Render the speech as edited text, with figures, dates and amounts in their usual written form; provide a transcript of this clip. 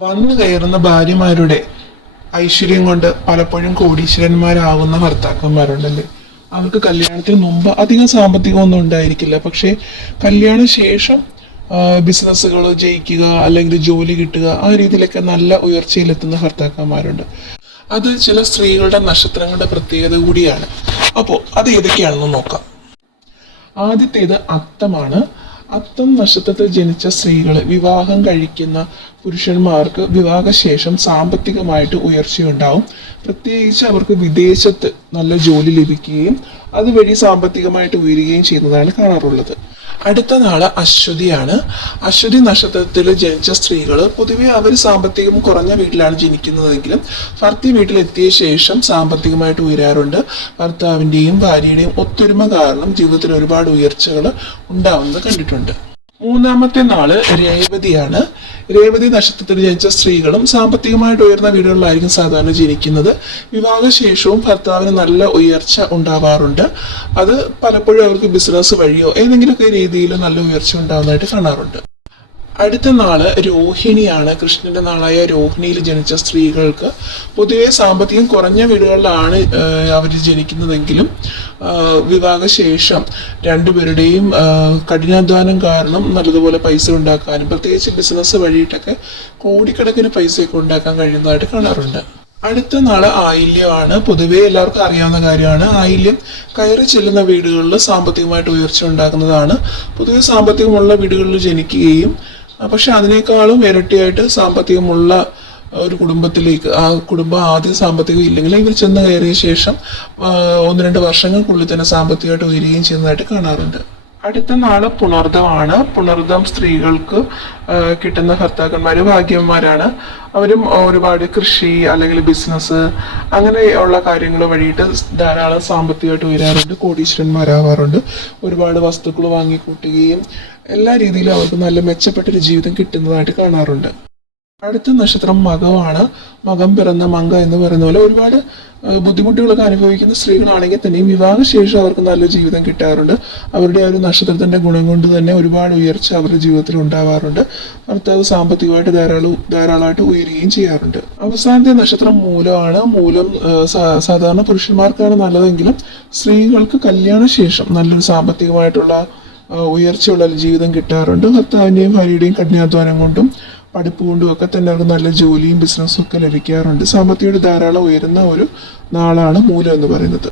വന്നു കയറുന്ന ഭാര്യമാരുടെ ഐശ്വര്യം കൊണ്ട് പലപ്പോഴും കോടീശ്വരന്മാരാകുന്ന ഭർത്താക്കന്മാരുണ്ടല്ലേ. അവർക്ക് കല്യാണത്തിന് മുമ്പ് അധികം സാമ്പത്തികമൊന്നും ഉണ്ടായിരിക്കില്ല, പക്ഷേ കല്യാണ ശേഷം ബിസിനസ്സുകൾ ജയിക്കുക അല്ലെങ്കിൽ ജോലി കിട്ടുക, ആ രീതിയിലൊക്കെ നല്ല ഉയർച്ചയിലെത്തുന്ന ഭർത്താക്കന്മാരുണ്ട്. അത് ചില സ്ത്രീകളുടെ നക്ഷത്രങ്ങളുടെ പ്രത്യേകത കൂടിയാണ്. അപ്പോൾ അത് ഏതൊക്കെയാണെന്ന് നോക്കാം. ആദ്യത്തേത് അത്തമാണ്. അത്തം നക്ഷത്രത്തിൽ ജനിച്ച സ്ത്രീകൾ വിവാഹം കഴിക്കുന്ന പുരുഷന്മാർക്ക് വിവാഹശേഷം സാമ്പത്തികമായിട്ട് ഉയർച്ചയുണ്ടാവും. പ്രത്യേകിച്ച് അവർക്ക് വിദേശത്ത് നല്ല ജോലി ലഭിക്കുകയും അതുവഴി സാമ്പത്തികമായിട്ട് ഉയരുകയും ചെയ്യുന്നതാണ് കാണാറുള്ളത്. അടുത്ത നാള് അശ്വതിയാണ്. അശ്വതി നക്ഷത്രത്തിൽ ജനിച്ച സ്ത്രീകൾ പൊതുവെ അവർ സാമ്പത്തികം കുറഞ്ഞ വീട്ടിലാണ് ജനിക്കുന്നതെങ്കിലും ഭർത്തി വീട്ടിലെത്തിയ ശേഷം സാമ്പത്തികമായിട്ട് ഉയരാറുണ്ട്. ഭർത്താവിൻ്റെയും ഭാര്യയുടെയും ഒത്തൊരുമ കാരണം ജീവിതത്തിൽ ഒരുപാട് ഉയർച്ചകൾ ഉണ്ടാവുന്നത് കണ്ടിട്ടുണ്ട്. മൂന്നാമത്തെ നാള് രേവതിയാണ്. രേവതി നക്ഷത്രത്തിൽ ജനിച്ച സ്ത്രീകളും സാമ്പത്തികമായിട്ട് ഉയർന്ന വീടുകളിലായിരിക്കും സാധാരണ ജനിക്കുന്നത്. വിവാഹശേഷവും ഭർത്താവിന് നല്ല ഉയർച്ച ഉണ്ടാവാറുണ്ട്. അത് പലപ്പോഴും അവർക്ക് ബിസിനസ് വഴിയോ ഏതെങ്കിലുമൊക്കെ രീതിയിൽ നല്ല ഉയർച്ച ഉണ്ടാവുന്നതായിട്ട് കാണാറുണ്ട്. അടുത്ത നാള് രോഹിണിയാണ്. കൃഷ്ണന്റെ നാളായ രോഹിണിയിൽ ജനിച്ച സ്ത്രീകൾക്ക് പൊതുവെ സാമ്പത്തികം കുറഞ്ഞ വീടുകളിലാണ് അവർ ജനിക്കുന്നതെങ്കിലും വിവാഹശേഷം രണ്ടുപേരുടെയും കഠിനാധ്വാനം കാരണം നല്ലതുപോലെ പൈസ ഉണ്ടാക്കാനും പ്രത്യേകിച്ച് ബിസിനസ് വഴിയിട്ടൊക്കെ കോടിക്കണക്കിന് പൈസയൊക്കെ ഉണ്ടാക്കാൻ കഴിയുന്നതായിട്ട് കാണാറുണ്ട്. അടുത്ത നാള് ആയില്യമാണ്. പൊതുവേ എല്ലാവർക്കും അറിയാവുന്ന കാര്യമാണ്. ആയില്യം കയറി ചെല്ലുന്ന വീടുകളിൽ സാമ്പത്തികമായിട്ട് ഉയർച്ച ഉണ്ടാക്കുന്നതാണ്. പൊതുവെ സാമ്പത്തികമുള്ള വീടുകളിൽ ജനിക്കുകയും പക്ഷെ അതിനേക്കാളും ഇരട്ടിയായിട്ട് സാമ്പത്തികമുള്ള ഒരു കുടുംബത്തിലേക്ക്, ആ കുടുംബം ആദ്യം സാമ്പത്തികം ഇല്ലെങ്കിൽ ഇവർ ചെന്ന് കയറിയ ശേഷം 1-2 വർഷങ്ങൾക്കുള്ളിൽ തന്നെ സാമ്പത്തികമായിട്ട് ഉയരുകയും ചെയ്യുന്നതായിട്ട് കാണാറുണ്ട്. അടുത്ത നാള് പുണർദമാണ്. പുണർദം സ്ത്രീകൾക്ക് കിട്ടുന്ന ഭർത്താക്കന്മാര് ഭാഗ്യവന്മാരാണ്. അവരും ഒരുപാട് കൃഷി അല്ലെങ്കിൽ ബിസിനസ് അങ്ങനെയുള്ള കാര്യങ്ങൾ വഴിയിട്ട് ധാരാളം സാമ്പത്തികമായിട്ട് ഉയരാറുണ്ട്, കോടീശ്വരന്മാരാവാറുണ്ട്. ഒരുപാട് വസ്തുക്കൾ വാങ്ങിക്കൂട്ടുകയും എല്ലാ രീതിയിലും അവർക്ക് നല്ല മെച്ചപ്പെട്ടൊരു ജീവിതം കിട്ടുന്നതായിട്ട് കാണാറുണ്ട്. അടുത്ത നക്ഷത്രം മകമാണ്. മകം പിറന്ന മങ്ക എന്ന് പറയുന്ന പോലെ ഒരുപാട് ബുദ്ധിമുട്ടുകളൊക്കെ അനുഭവിക്കുന്ന സ്ത്രീകളാണെങ്കിൽ തന്നെയും വിവാഹശേഷം അവർക്ക് നല്ല ജീവിതം കിട്ടാറുണ്ട്. അവരുടെ ആ ഒരു നക്ഷത്രത്തിന്റെ ഗുണം കൊണ്ട് തന്നെ ഒരുപാട് ഉയർച്ച അവരുടെ ജീവിതത്തിൽ ഉണ്ടാവാറുണ്ട്. ഭർത്താവ് സാമ്പത്തികമായിട്ട് ധാരാളമായിട്ട് ഉയരുകയും ചെയ്യാറുണ്ട്. അവസാനത്തെ നക്ഷത്രം മൂലമാണ്. മൂലം സാധാരണ പുരുഷന്മാർക്കാണ് നല്ലതെങ്കിലും സ്ത്രീകൾക്ക് കല്യാണശേഷം നല്ലൊരു സാമ്പത്തികമായിട്ടുള്ള ഉയർച്ചയുള്ള ജീവിതം കിട്ടാറുണ്ട്. ഭർത്താവിൻ്റെയും ഭാര്യയുടെയും കഠിനാധ്വാനം കൊണ്ടും പഠിപ്പ് കൊണ്ടും ഒക്കെ തന്നെ അവർക്ക് നല്ല ജോലിയും ബിസിനസ്സും ഒക്കെ ലഭിക്കാറുണ്ട്. സാമ്പത്തികമായിട്ട് ധാരാളം ഉയരുന്ന ഒരു നാളാണ് മൂലം എന്ന് പറയുന്നത്.